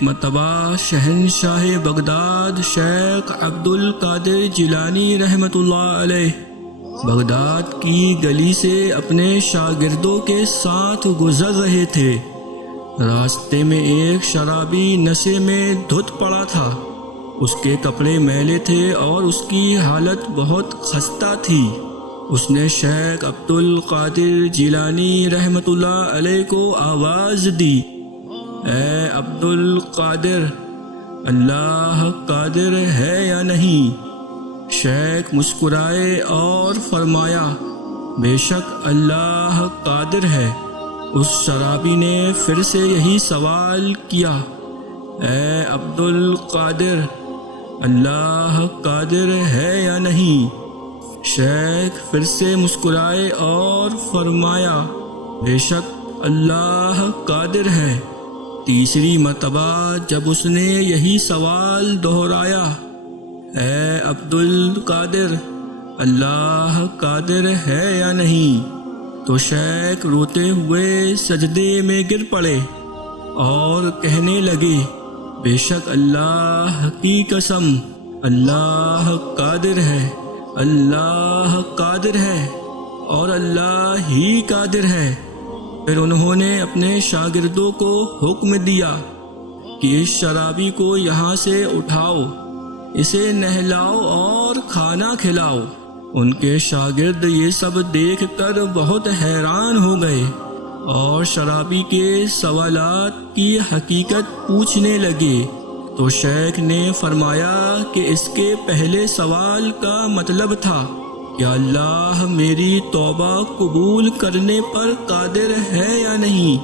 ایک مرتبہ شہنشاہ بغداد شیخ عبد القادر جیلانی رحمۃ اللہ علیہ بغداد کی گلی سے اپنے شاگردوں کے ساتھ گزر رہے تھے۔ راستے میں ایک شرابی نشے میں دھت پڑا تھا۔ اس کے کپڑے میلے تھے اور اس کی حالت بہت خستہ تھی۔ اس نے شیخ عبد القادر جیلانی رحمۃ اللہ علیہ کو آواز دی، اے عبد القادر، اللہ قادر ہے یا نہیں؟ شیخ مسکرائے اور فرمایا، بے شک اللہ قادر ہے۔ اس شرابی نے پھر سے یہی سوال کیا، اے عبد القادر، اللہ قادر ہے یا نہیں؟ شیخ پھر سے مسکرائے اور فرمایا، بے شک اللہ قادر ہے۔ تیسری مرتبہ جب اس نے یہی سوال دہرایا، اے عبد القادر، اللہ قادر ہے یا نہیں؟ تو شیخ روتے ہوئے سجدے میں گر پڑے اور کہنے لگے، بے شک اللہ کی قسم، اللہ قادر ہے، اللہ قادر ہے اور اللہ ہی قادر ہے۔ پھر انہوں نے اپنے شاگردوں کو حکم دیا کہ اس شرابی کو یہاں سے اٹھاؤ، اسے نہلاؤ اور کھانا کھلاؤ۔ ان کے شاگرد یہ سب دیکھ کر بہت حیران ہو گئے اور شرابی کے سوالات کی حقیقت پوچھنے لگے۔ تو شیخ نے فرمایا کہ اس کے پہلے سوال کا مطلب تھا کہ اللہ میری توبہ قبول کرنے پر قادر ہے یا نہیں؟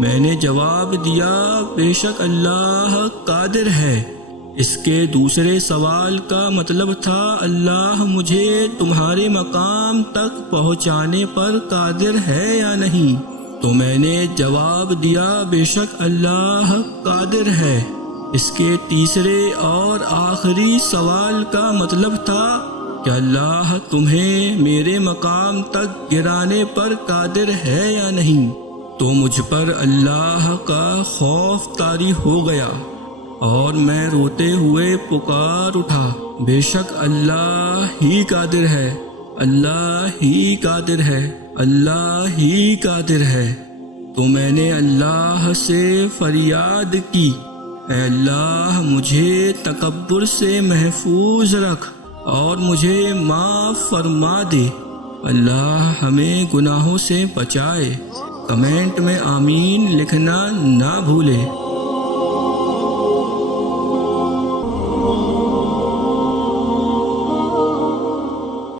میں نے جواب دیا، بے شک اللہ قادر ہے۔ اس کے دوسرے سوال کا مطلب تھا، اللہ مجھے تمہارے مقام تک پہنچانے پر قادر ہے یا نہیں؟ تو میں نے جواب دیا، بے شک اللہ قادر ہے۔ اس کے تیسرے اور آخری سوال کا مطلب تھا کہ اللہ تمہیں میرے مقام تک گرانے پر قادر ہے یا نہیں؟ تو مجھ پر اللہ کا خوف طاری ہو گیا اور میں روتے ہوئے پکار اٹھا، بے شک اللہ ہی قادر ہے، اللہ ہی قادر ہے، اللہ ہی قادر ہے۔ تو میں نے اللہ سے فریاد کی، اے اللہ مجھے تکبر سے محفوظ رکھ اور مجھے معاف فرما دے، اللہ ہمیں گناہوں سے بچائے۔ کمنٹ میں آمین لکھنا نہ بھولے۔